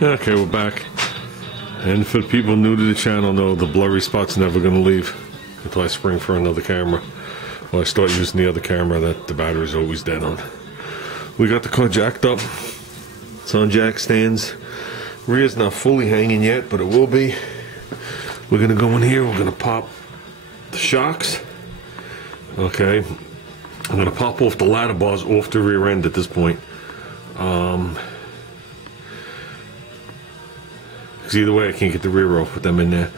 Okay, we're back. And for the people new to the channel, know the blurry spot's never going to leave until I spring for another camera. Or I start using the other camera that the battery's always dead on. We got the car jacked up. It's on jack stands. Rear's not fully hanging yet, but it will be. We're going to go in here. We're going to pop the shocks. Okay. I'm going to pop off the ladder bars off the rear end at this point. Because either way I can't get the rear off with them in there.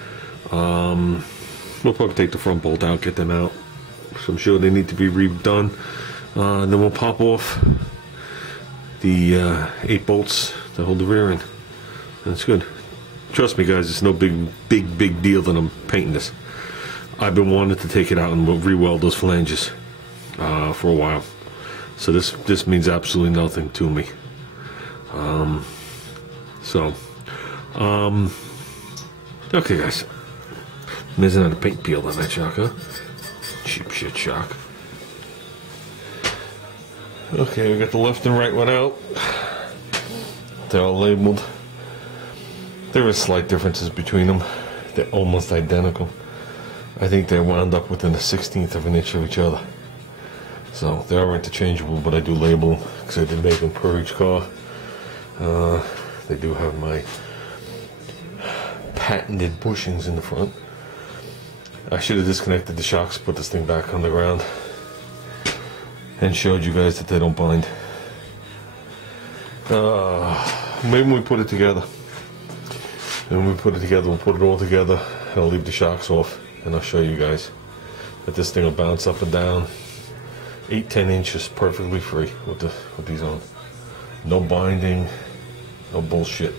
We'll probably take the front bolt out, get them out. So I'm sure they need to be redone. And then we'll pop off the 8 bolts that hold the rear end. That's good. Trust me guys, it's no big deal that I'm painting this. I've been wanting to take it out and re-weld those flanges for a while. So this means absolutely nothing to me. Okay guys. There's another paint peel on that shock, huh? Cheap shit shock. Okay, we got the left and right one out. They're all labeled. There are slight differences between them. They're almost identical. I think they're wound up within a 1/16 of an inch of each other. So they are interchangeable, but I do label them because I did make them per each car. They do have my patented bushings in the front. I should have disconnected the shocks, put this thing back on the ground, and showed you guys that they don't bind. Maybe when we put it together. And when we put it together, we'll put it all together, and I'll leave the shocks off, and I'll show you guys that this thing will bounce up and down 8-10 inches perfectly free with these on. No binding, no bullshit.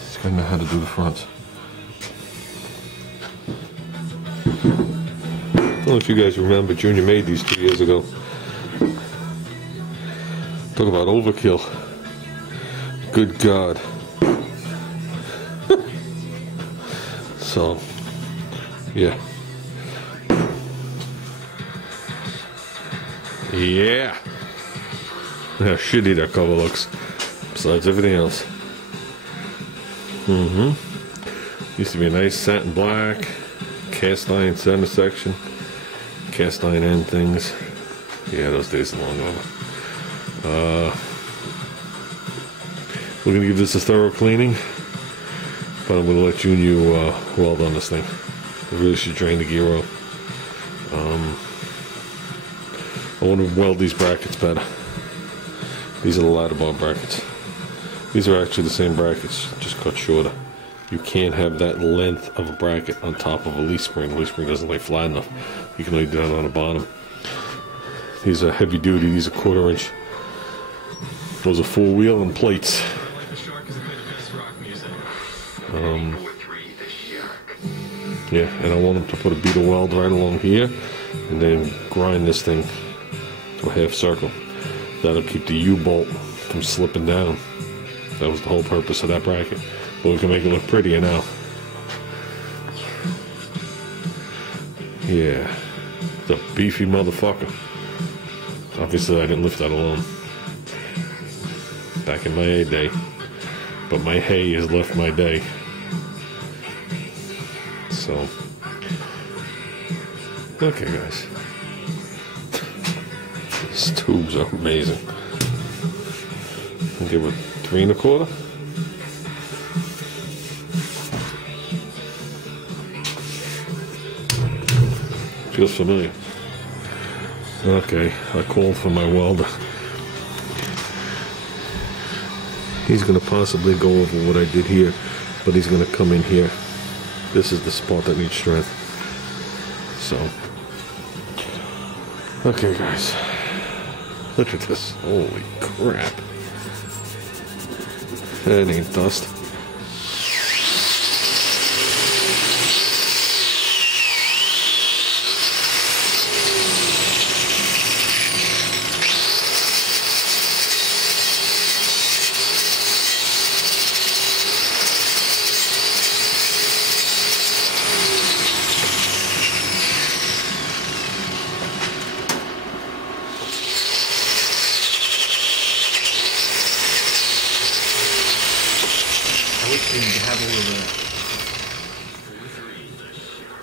Just gotta know how to do the fronts. I don't know if you guys remember, Junior made these 2 years ago. Talk about overkill. Good God. So, yeah. Yeah. How shitty that cover looks. Besides everything else. Used to be a nice satin black. Cast iron center section. Cast iron end things. Yeah, those days are long over. We're going to give this a thorough cleaning. But I'm going to let Junior weld on this thing. I really should drain the gear oil. I want to weld these brackets better. These are the ladder bar brackets. These are actually the same brackets, just cut shorter. You can't have that length of a bracket on top of a leaf spring. The leaf spring doesn't lay flat enough. You can only do that on the bottom. These are heavy duty. These are 1/4 inch. Those are 4-wheel and plates. Yeah, and I want them to put a bead of weld right along here and then grind this thing to a half circle. That'll keep the U-bolt from slipping down. That was the whole purpose of that bracket. But we can make it look prettier now. Yeah, it's a beefy motherfucker. Obviously I didn't lift that alone back in my heyday, but my hay has left my day. So, okay guys, these tubes are amazing. I'll give it 3 1/4. Feels familiar. Okay, I called for my welder. He's going to possibly go over what I did here, but he's going to come in here. This is the spot that needs strength. So, okay guys, look at this. Holy crap. That ain't dust.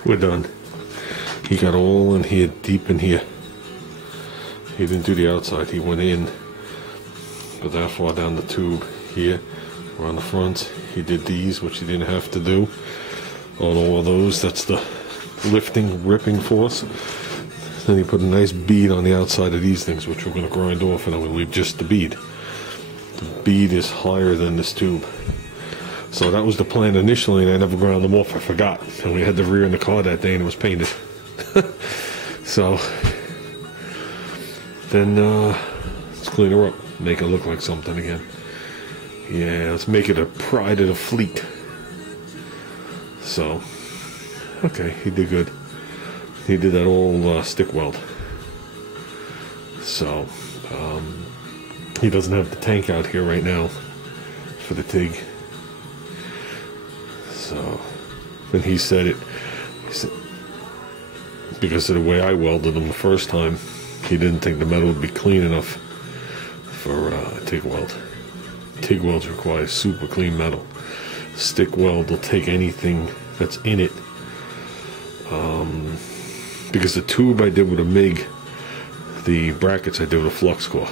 We're done. He got all in here, deep in here. He didn't do the outside. He went in, but that far down the tube here, around the front. He did these, which he didn't have to do. On all of those, that's the lifting, ripping force. Then he put a nice bead on the outside of these things, which we're going to grind off, and I'm going to leave just the bead. The bead is higher than this tube. So that was the plan initially, and I never ground them off. I forgot. And we had the rear in the car that day, and it was painted. So then let's clean her up, make it look like something again. Yeah, let's make it a pride of the fleet. So, okay, he did good. He did that all stick weld. So, he doesn't have the tank out here right now for the TIG. So, and he said it, because of the way I welded them the first time, he didn't think the metal would be clean enough for a TIG weld. TIG welds require super clean metal. Stick weld will take anything that's in it. Because the tube I did with a MIG, the brackets I did with a flux core.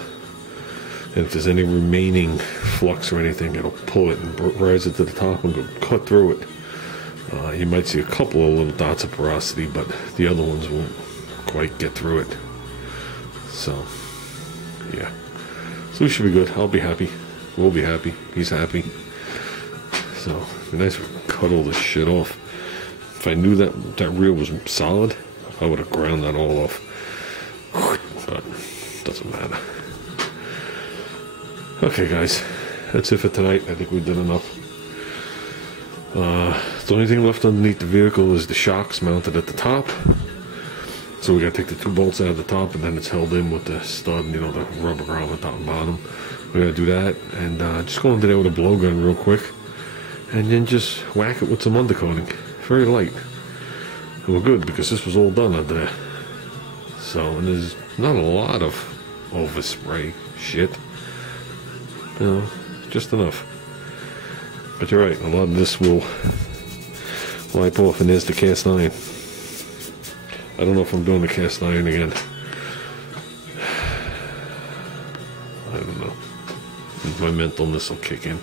And if there's any remaining flux or anything, it'll pull it and rise it to the top and go cut through it. You might see a couple of little dots of porosity, but the other ones won't quite get through it. So, yeah. So we should be good. I'll be happy. We'll be happy. He's happy. So, it'd be nice if we could cut all this shit off. If I knew that that reel was solid, I would have ground that all off. But, doesn't matter. Okay, guys. That's it for tonight. I think we did enough. The only thing left underneath the vehicle is the shocks mounted at the top. So we gotta take the two bolts out of the top, and then it's held in with the stud, you know, the rubber grommet top and bottom. We gotta do that, and just go into there with a blowgun real quick, and then just whack it with some undercoating, very light. And we're good, because this was all done under there. So, and there's not a lot of overspray shit. You know, just enough. But you're right, a lot of this will wipe off, and there's the cast iron. I don't know if I'm doing the cast iron again. I don't know. My mentalness will kick in.